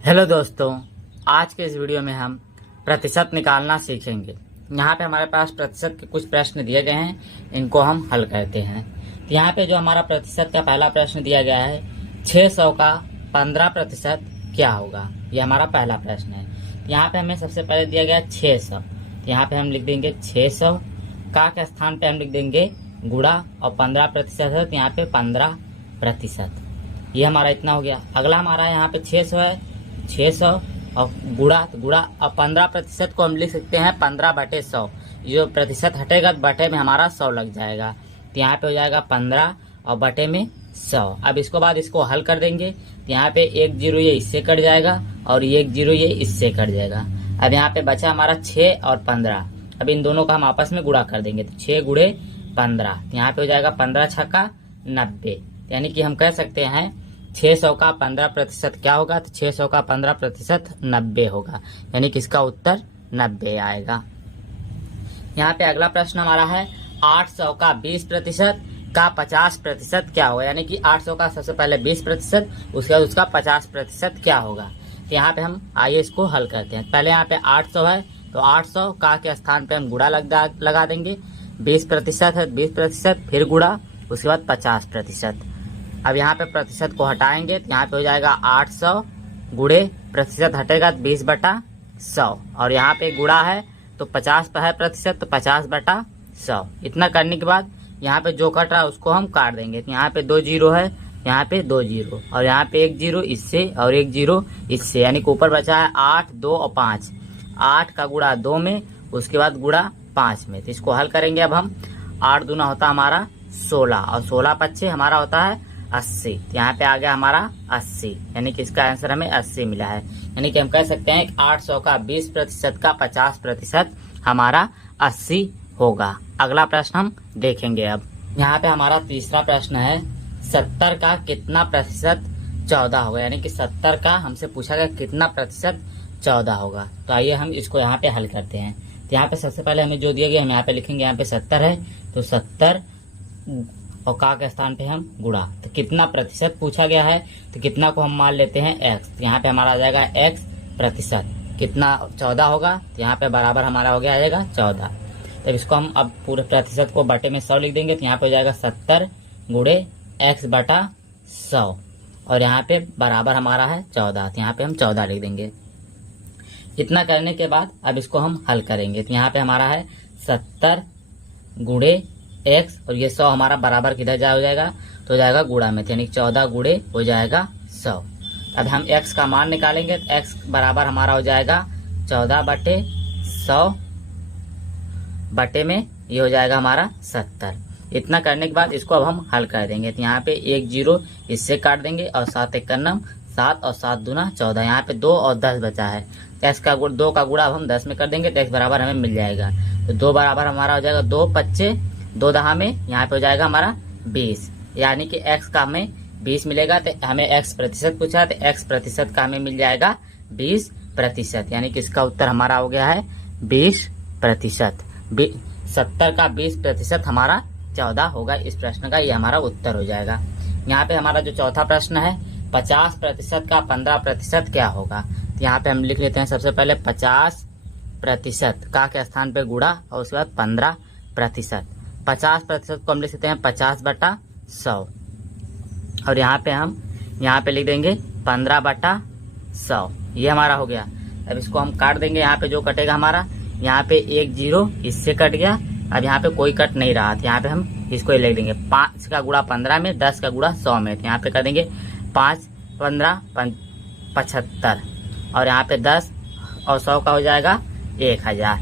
Hello दोस्तों, आज के इस वीडियो में हम प्रतिशत निकालना सीखेंगे। यहाँ पे हमारे पास प्रतिशत के कुछ प्रश्न दिए गए हैं, इनको हम हल करते हैं। तो यहाँ पे जो हमारा प्रतिशत का पहला प्रश्न दिया गया है, 600 का 15% क्या होगा। ये हमारा पहला प्रश्न है। यहाँ पे हमें सबसे पहले दिया गया 600। तो यहाँ पे हम लिख देंगे 600 का के स्थान पे हम लिख देंगे गुणा और 15% है, तो यहाँ पे 15%। ये हमारा इतना हो गया। अगला हमारा यहाँ पे 600 है, 600 और गुणा, तो गुणा और 15% को हम लिख सकते हैं 15/100। जो प्रतिशत हटेगा बटे में हमारा 100 लग जाएगा, तो यहाँ पे हो जाएगा 15 और बटे में 100। अब इसको बाद इसको हल कर देंगे, तो यहाँ पे 1 0 ये इससे कट जाएगा और 1 0 ये इससे कट जाएगा। अब यहाँ पे बचा हमारा 6 और 15। अब इन दोनों का हम आपस में गुणा कर देंगे, तो 6 × 15, तो यहाँ पे हो जाएगा 15 छक्का 90। यानी कि हम कह सकते हैं 600 का 15% क्या होगा, तो 600 का 15% 90 होगा। यानी कि इसका उत्तर 90 आएगा। यहाँ पे अगला प्रश्न हमारा है 800 का 20% का 50% क्या होगा। यानी कि 800 का सबसे पहले 20%, उसके बाद उसका 50% क्या होगा। तो यहाँ पे हम आइए इसको हल करते हैं। पहले यहाँ पे 800 है, तो 800 का के स्थान पे हम गुणा लगा देंगे। 20% है, 20%, फिर गुणा, उसके बाद 50%। अब यहाँ पे प्रतिशत को हटाएंगे, तो यहाँ पे हो जाएगा 800 गुणे प्रतिशत हटेगा 20/100, और यहाँ पे गुणा है तो 50 पे है प्रतिशत, तो 50/100। इतना करने के बाद यहाँ पे जो कट रहा है उसको हम काट देंगे। तो यहाँ पे 2 0 है, यहाँ पे 2 0, और यहाँ पे 1 0 इससे और 1 0 इससे, यानी कि ऊपर बचा है 8, 2 और 5। 8 का गुणा 2 में, उसके बाद गुणा 5 में। तो इसको हल करेंगे। अब हम 8 दूना होता हमारा 16 और 16 पच्चे हमारा होता है 80। यहाँ पे आ गया हमारा 80, यानी कि इसका आंसर हमें 80 मिला है। यानी कि हम कह सकते हैं 800 का 20% का 50% हमारा 80 होगा। अगला प्रश्न हम देखेंगे। अब यहाँ पे हमारा तीसरा प्रश्न है 70 का कितना प्रतिशत 14 होगा। यानी कि 70 का हमसे पूछा गया कितना प्रतिशत 14 होगा। तो आइए हम इसको यहाँ पे हल करते हैं। तो यहाँ पे सबसे पहले हमें जो दिया गया हम यहाँ पे लिखेंगे, यहाँ पे 70 है, तो 70 और का के स्थान पे हम गुणा, तो कितना प्रतिशत पूछा गया है, तो कितना को हम मान लेते हैं x। तो यहाँ पे हमारा आ जाएगा x प्रतिशत कितना 14 होगा, तो यहाँ पे बराबर हमारा हो गया आ जाएगा 14। तो इसको हम अब पूरे प्रतिशत को बटे में 100 लिख देंगे, तो यहाँ पे हो जाएगा 70 गुणे x/100, और यहाँ पे बराबर हमारा है 14, तो यहाँ पे हम 14 लिख देंगे। इतना करने के बाद अब इसको हम हल करेंगे। तो यहाँ पे हमारा है 70 गुणे x, और ये 100 हमारा बराबर किधर हो जाएगा, तो हो जाएगा गुणा में, यानी 14 गुणे हो जाएगा 100। अब हम x का मान निकालेंगे, तो x बराबर हमारा हो जाएगा 14/100 बटे में ये हो जाएगा हमारा 70। इतना करने के बाद इसको अब हम हल कर देंगे। तो यहाँ पे 1 0 इससे काट देंगे, और 7 1 7 और 7 दूना 14। यहाँ पे 2 और 10 बचा है, तो x का 2 का गुणा अब हम 10 में कर देंगे, तो x बराबर हमें मिल जाएगा। तो 2 बराबर हमारा हो जाएगा 2 पच्चे 2 दहा में, यहाँ पे हो जाएगा हमारा 20। यानी कि x का हमें 20 मिलेगा। तो हमें x प्रतिशत पूछा, तो x प्रतिशत का हमें मिल जाएगा 20%। यानी कि इसका उत्तर हमारा हो गया है 20%। 70 का 20% हमारा 14 होगा। इस प्रश्न का ये हमारा उत्तर हो जाएगा। यहाँ पे हमारा जो चौथा प्रश्न है 50% का 15% क्या होगा। तो यहाँ पे हम लिख लेते हैं सबसे पहले 50% का के स्थान पे गुणा, और उसके बाद 15%। 50% को हम लिख सकते हैं 50/100, और यहाँ पे लिख देंगे 15/100। ये हमारा हो गया। अब इसको हम काट देंगे। यहाँ पे जो कटेगा हमारा, यहाँ पे 1 0 इससे कट गया। अब यहाँ पे कोई कट नहीं रहा, तो यहाँ पे हम इसको लिख देंगे 5 का गुणा 15 में, 10 का गुणा 100 में। तो यहाँ पे कर देंगे 5 15 75, और यहाँ पे 10 और 100 का हो जाएगा 1000।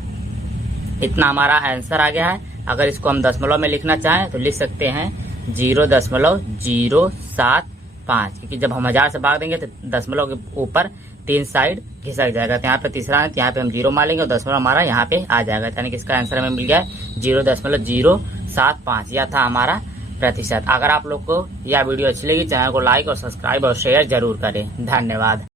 इतना हमारा आंसर आ गया है। अगर इसको हम दशमलव में लिखना चाहें तो लिख सकते हैं 0.075, क्योंकि जब हम 1000 से भाग देंगे तो दशमलव के ऊपर 3 साइड घिसक जाएगा। तो यहाँ पे तीसरा है, तो यहाँ पे हम 0 मान लेंगे और दशमलव हमारा यहाँ पे आ जाएगा। यानी कि इसका आंसर हमें मिल गया 0.075। यह था हमारा प्रतिशत। अगर आप लोग को यह वीडियो अच्छी लगी, चैनल को लाइक और सब्सक्राइब और शेयर जरूर करें। धन्यवाद।